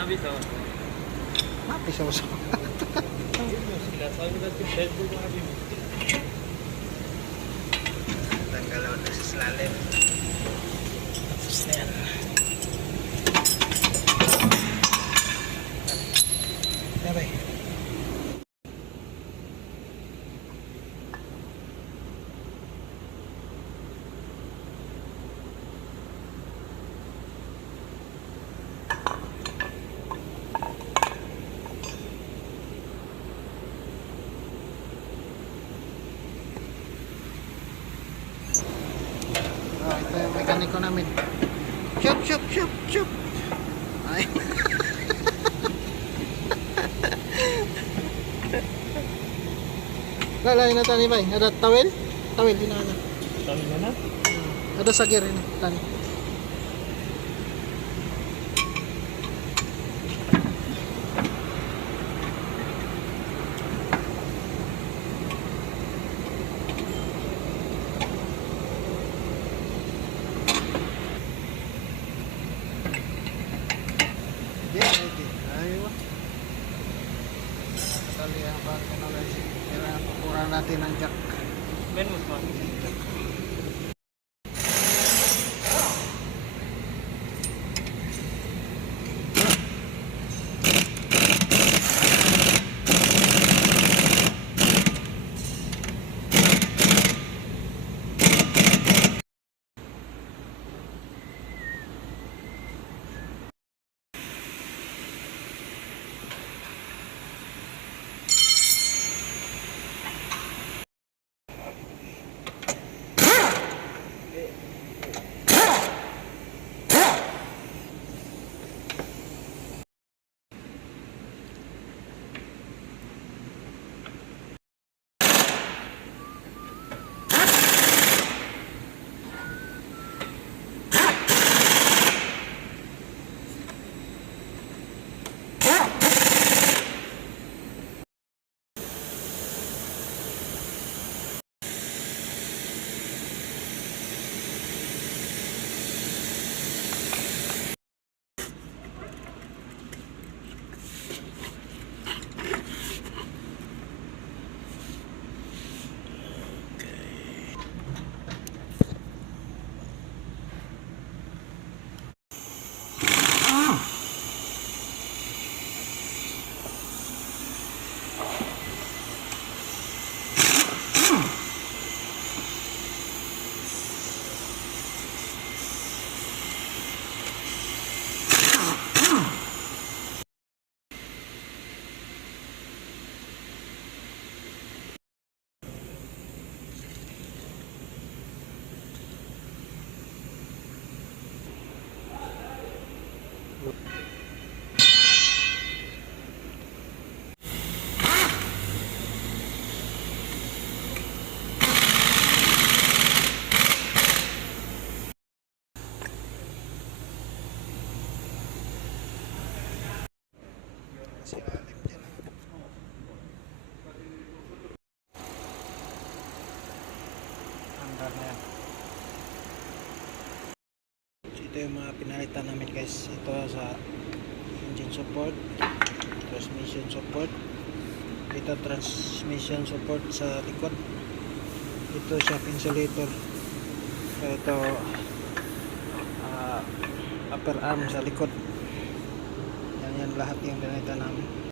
Mapisoso. Tanggalaw na sa slalim. Tapos na yan. Sabay. Ito yung mekaniko namin. Chup, chup, chup, chup. Ay. Lalay na tani bay. Ada tawel? Tawel din na. Tawel na? Ada sagir ini tani. Kailangan natin ng jack. Ben mo ba? Ito yung mga pinalitan namin guys. Ito sa engine support, transmission support, ito transmission support sa likod, ito shock insulator, ito upper arm sa likod. Yan lahat yung pinalitan namin.